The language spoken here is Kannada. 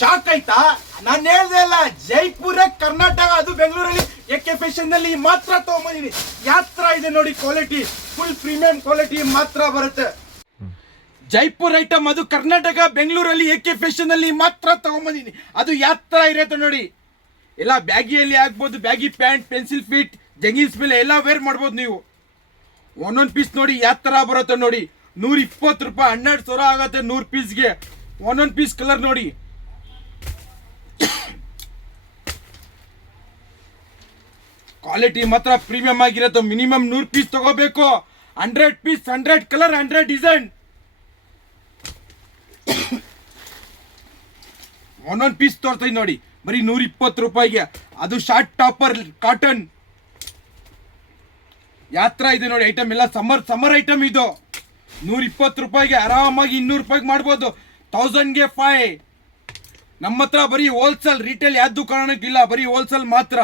ಶಾಕ್ ಆಯ್ತಾ? ನಾನು ಹೇಳ್ದೆ ಅಲ್ಲ, ಜೈಪುರ ಕರ್ನಾಟಕ, ಅದು ಬೆಂಗಳೂರಲ್ಲಿ ಎಕೆ ಫ್ಯಾಷನ್ ನಲ್ಲಿ ಮಾತ್ರ ತಗೊಂಬಂದಿನಿ. ಯಾತ್ರ ಇದೆ ನೋಡಿ, ಕ್ವಾಲಿಟಿ ಫುಲ್ ಪ್ರೀಮಿಯಂ ಕ್ವಾಲಿಟಿ ಮಾತ್ರ ಬರುತ್ತೆ. ಜೈಪುರ್ ಐಟಮ್, ಅದು ಕರ್ನಾಟಕ ಬೆಂಗಳೂರಲ್ಲಿ ಎಕೆ ಫ್ಯಾಷನ್ ಅಲ್ಲಿ ಮಾತ್ರ ತಗೊಂಬಂದಿನಿ. ಅದು ಯಾತ್ರ ಇರುತ್ತೆ ನೋಡಿ. ಎಲ್ಲ ಬ್ಯಾಗಿಯಲ್ಲಿ ಆಗ್ಬೋದು, ಬ್ಯಾಗಿ ಪ್ಯಾಂಟ್, ಪೆನ್ಸಿಲ್ ಫಿಟ್, ಜಂಗೀನ್ಸ್ ಮೇಲೆ ಎಲ್ಲ ವೇರ್ ಮಾಡ್ಬೋದು ನೀವು. ಒಂದೊಂದು ಪೀಸ್ ನೋಡಿ ಯಾವ ಥರ ಬರುತ್ತೆ ನೋಡಿ. 120 ರೂಪಾಯಿ, 12,000 ಆಗುತ್ತೆ 100 ಪೀಸ್ಗೆ. ಒಂದೊಂದು ಪೀಸ್ ಕಲರ್ ನೋಡಿ. ಕ್ವಾಲಿಟಿ ಮಾತ್ರ ಪ್ರೀಮಿಯಂ ಆಗಿರುತ್ತೆ. ಮಿನಿಮಮ್ 100 ಪೀಸ್ ತಗೋಬೇಕು. 100 ಪೀಸ್, 100 ಕಲರ್, 100 ಡಿಸೈನ್. ಒಂದೊಂದು ಪೀಸ್ ತೋರ್ತಾ ನೋಡಿ, ಬರೀ 120 ರೂಪಾಯಿಗೆ. ಅದು ಶಾರ್ಟ್ ಟಾಪರ್ ಕಾಟನ್. ಯಾತ್ರ ಇದೆ ನೋಡಿ ಐಟಮ್ ಎಲ್ಲ. ಸಮ್ಮರ್ ಐಟಮ್ ಇದು. 120 ರೂಪಾಯಿಗೆ ಆರಾಮಾಗಿ 200 ರೂಪಾಯಿಗೆ ಮಾಡ್ಬೋದು. 1000ಗೆ 5. ನಮ್ಮ ಹತ್ರ ಬರೀ ಹೋಲ್ಸೇಲ್, ರಿಟೇಲ್ ಯಾವ್ದು ಕಾರಣಕ್ಕಿಲ್ಲ, ಬರೀ ಹೋಲ್ಸೇಲ್ ಮಾತ್ರ.